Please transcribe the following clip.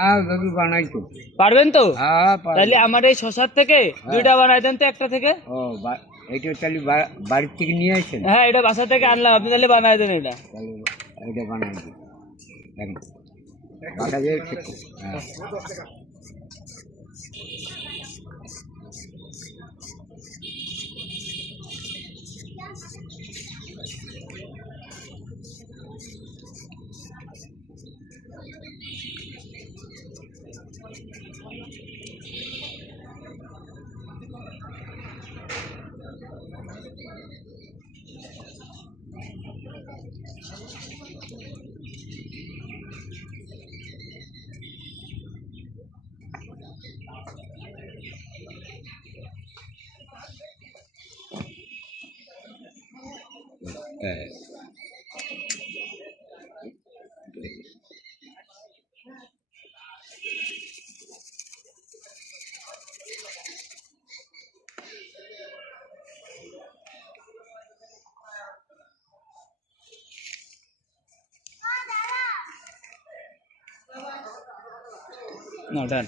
হ্যাঁ দাদু বানাই তো। পারবেন তো? হ্যাঁ তাহলে আমার এই শশার থেকে দুইটা বানাই দেন তো, একটা থেকে। ও এইটা তাহলে বাড়ির থেকে নিয়ে আসেন? হ্যাঁ, এটা বাসা থেকে আনলাম, আপনি তাহলে বানাই দেন এটা। তাহলে এটা বানাই দিই। দেখেন বাটা যায়। হ্যাঁ হ্যাঁ না, ডান।